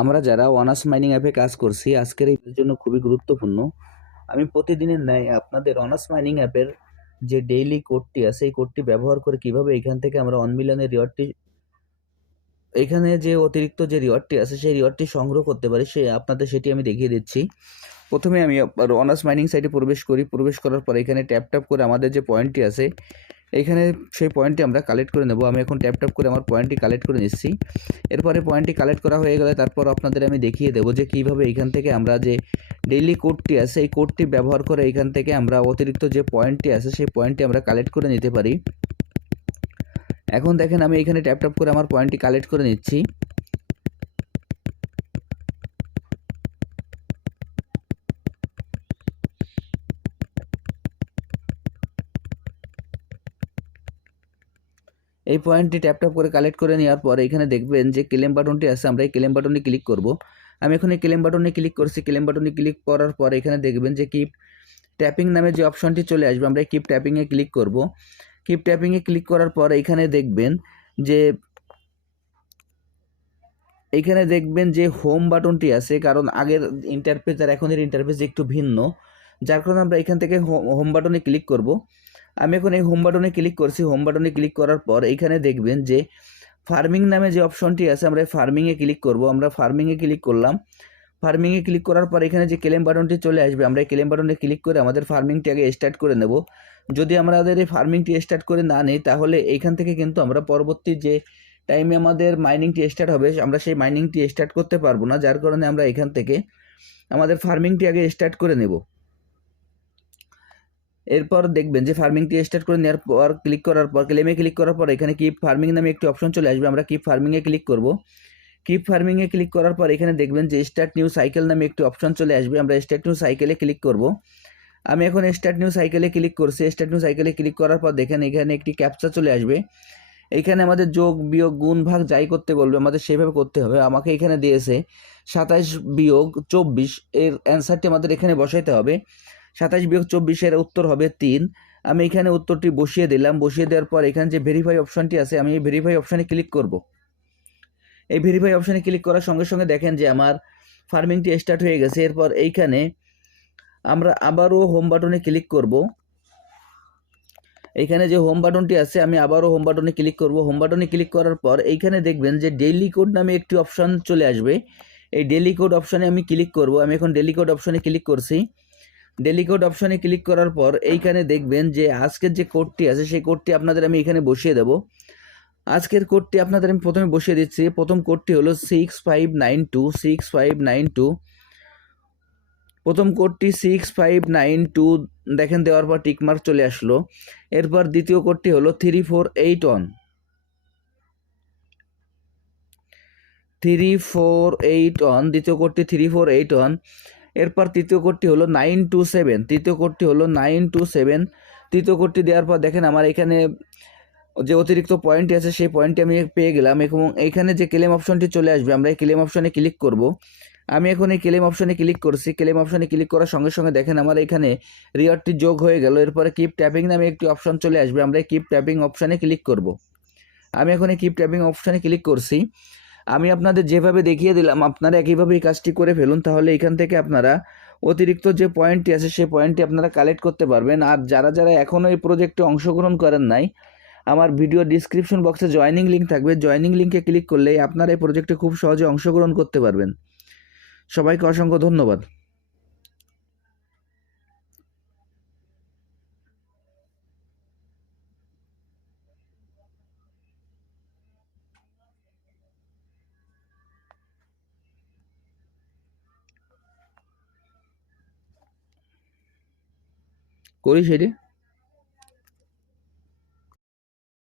আমরা যারা honours mining অ্যাপে কাজ করছি, আজকের এই জন্য খুবই গুরুত্বপূর্ণ। আমি প্রতিদিনের ন্যায় আপনাদের অনার্স মাইনিং অ্যাপের যে ডেইলি কোডটি আছে, এই কোডটি ব্যবহার করে কীভাবে এখান থেকে আমরা অন মিলিয়নের রিওয়ার্ডটি এখানে যে অতিরিক্ত যে রিওয়ার্ডটি আছে, সেই রিওয়ার্ডটি সংগ্রহ করতে পারি, সে আপনাদের সেটি আমি দেখিয়ে দিচ্ছি। প্রথমে আমি অনার্স মাইনিং সাইটে প্রবেশ করি। প্রবেশ করার পর এখানে ট্যাপ ট্যাপ করে আমাদের যে পয়েন্টটি আছে এখানে সেই পয়েন্টটি আমরা কালেক্ট করে নেব। আমি এখন ট্যাপ ট্যাপ করে আমার পয়েন্টটি কালেক্ট করে নিচ্ছি। এরপরে পয়েন্টটি কালেক্ট করা হয়ে গেলে তারপর আপনাদের আমি দেখিয়ে দেবো যে কীভাবে এখান থেকে আমরা যে ডেইলি কোডটি আছে, এই কোডটি ব্যবহার করে এখান থেকে আমরা অতিরিক্ত যে পয়েন্টটি আছে, সেই পয়েন্টটি আমরা কালেক্ট করে নিতে পারি। এখন দেখেন আমি এখানে ট্যাপ ট্যাপ করে আমার পয়েন্টটি কালেক্ট করে নিচ্ছি। এই পয়েন্টটি ট্যাপ ট্যাপ করে কালেক্ট করে নেওয়ার পর এখানে দেখবেন যে ক্লেম বাটনটি আছে, আমরা এই ক্লেম বাটনে ক্লিক করব। আমি এখন এই ক্লেম বাটনে ক্লিক করছি ক্লেম বাটনে ক্লিক করার পর এখানে দেখবেন যে কিপ ট্যাপিং নামে যে অপশনটি চলে আসবে, আমরা কিপ ট্যাপিংয়ে ক্লিক করব। কিপ ট্যাপিংয়ে ক্লিক করার পর এখানে দেখবেন যে, এখানে দেখবেন যে হোম বাটনটি আছে, কারণ আগের ইন্টারফেস আর এখনের ইন্টারফেস একটু ভিন্ন। যার কারণে আমরা এখান থেকে হোম বাটনে ক্লিক করব। আমি এখন এই হোম বাটনে ক্লিক করছি। হোম বাটনে ক্লিক করার পর এইখানে দেখবেন যে ফার্মিং নামে যে অপশনটি আছে, আমরা এই ফার্মিংয়ে ক্লিক করব। আমরা ফার্মিংয়ে ক্লিক করলাম। ফার্মিংয়ে ক্লিক করার পর এখানে যে ক্লেম বাটনটি চলে আসবে, আমরা এই ক্লেম বাটনে ক্লিক করে আমাদের ফার্মিংটি আগে স্টার্ট করে নেব। যদি আমাদের এই ফার্মিংটি স্টার্ট করে না নিই, তাহলে এইখান থেকে কিন্তু আমরা পরবর্তী যে টাইমে আমাদের মাইনিংটি স্টার্ট হবে, আমরা সেই মাইনিংটি স্টার্ট করতে পারব না। যার কারণে আমরা এখান থেকে আমাদের ফার্মিংটি আগে স্টার্ট করে নেব। এরপর দেখবেন যে ফার্মিংটি স্টার্ট করে নেওয়ার পর ক্লিক করার পর ক্লেমে ক্লিক করার পর এখানে কিপ ফার্মিং নামে একটি অপশন চলে আসবে, আমরা কিপ ফার্মিংয়ে ক্লিক করব। কিপ ফার্মিংয়ে ক্লিক করার পর এখানে দেখবেন যে স্টার্ট নিউ সাইকেল নামে একটি অপশন চলে আসবে, আমরা স্টার্ট নিউ সাইকেলে ক্লিক করব। আমি এখন স্টার্ট নিউ সাইকেলে ক্লিক করছি স্টার্ট নিউ সাইকেলে ক্লিক করার পর দেখেন এখানে একটি ক্যাপচা চলে আসবে। এখানে আমাদের যোগ, বিয়োগ, গুণ, ভাগ যাই করতে বলবে, আমাদের সেভাবে করতে হবে। আমাকে এখানে দিয়েছে সাতাইশ বিয়োগ চব্বিশ, এর অ্যান্সারটি আমাদের এখানে বসাইতে হবে। সাতাশ বিয়োগ চব্বিশের উত্তর হবে তিন। আমি এখানে উত্তরটি বসিয়ে দিলাম। বসিয়ে দেওয়ার পর এখানে যে ভেরিফাই অপশানটি আছে, আমি এই ভেরিফাই অপশানে ক্লিক করব। এই ভেরিফাই অপশানে ক্লিক করার সঙ্গে সঙ্গে দেখেন যে আমার ফার্মিংটি স্টার্ট হয়ে গেছে। এরপর এইখানে আমরা আবারও হোম বাটনে ক্লিক করব। এইখানে যে হোম বাটনটি আছে, আমি আবারও হোম বাটনে ক্লিক করব। হোম বাটনে ক্লিক করার পর এইখানে দেখবেন যে ডেইলি কোড নামে একটি অপশান চলে আসবে। এই ডেইলি কোড অপশানে আমি ক্লিক করব। আমি এখন ডেইলি কোড অপশানে ক্লিক করছি। ডেলি কোড অপশানে ক্লিক করার পর এইখানে দেখবেন যে আজকের যে কোডটি আছে, সেই কোডটি আপনাদের আমি এখানে বসিয়ে দেব। আজকের কোডটি আপনাদের আমি প্রথমে বসিয়ে দিচ্ছি। প্রথম কোডটি হলো six five nine two six five nine two প্রথম কোডটি সিক্স ফাইভ নাইন টু দেখেন দেওয়ার পর টিকমার্ক চলে আসলো। এরপর দ্বিতীয় কোডটি হলো three four eight one three four eight one দ্বিতীয় কোডটি থ্রি ফোর এইট ওয়ান এরপর তৃতীয় কোডটি হলো নাইন টু সেভেন তৃতীয় কোডটি হলো নাইন টু সেভেন তৃতীয় কোডটি দেওয়ার পর দেখেন আমার এখানে যে অতিরিক্ত পয়েন্টটি আছে, সেই পয়েন্টটি আমি পেয়ে গেলাম এবং এইখানে যে ক্লেম অপশনটি চলে আসবে, আমরা এই ক্লেম অপশনে ক্লিক করব। আমি এখন এই ক্লেম অপশনে ক্লিক করছি ক্লেম অপশনে ক্লিক করার সঙ্গে সঙ্গে দেখেন আমার এখানে রিওয়ার্ডটি যোগ হয়ে গেল, এরপরে কিপ ট্যাপিং নামে একটি অপশন চলে আসবে, আমরা এই কিপ ট্যাপিং অপশানে ক্লিক করব। আমি এখন এই কিপ ট্যাপিং অপশানে ক্লিক করছি। আমি আপনাদের যেভাবে দেখিয়ে দিলাম, আপনারা একইভাবে এই কাজটি করে ফেলুন, তাহলে এখান থেকে আপনারা অতিরিক্ত যে পয়েন্টটি আছে সেই পয়েন্টটি আপনারা কালেক্ট করতে পারবেন। আর যারা যারা এখনও এই প্রজেক্টে অংশগ্রহণ করেন নাই, আমার ভিডিও ডিসক্রিপশন বক্সে জয়নিং লিঙ্ক থাকবে। জয়নিং লিঙ্কে ক্লিক করলে আপনারা এই প্রজেক্টে খুব সহজে অংশগ্রহণ করতে পারবেন। সবাইকে অসংখ্য ধন্যবাদ। করি সেটি।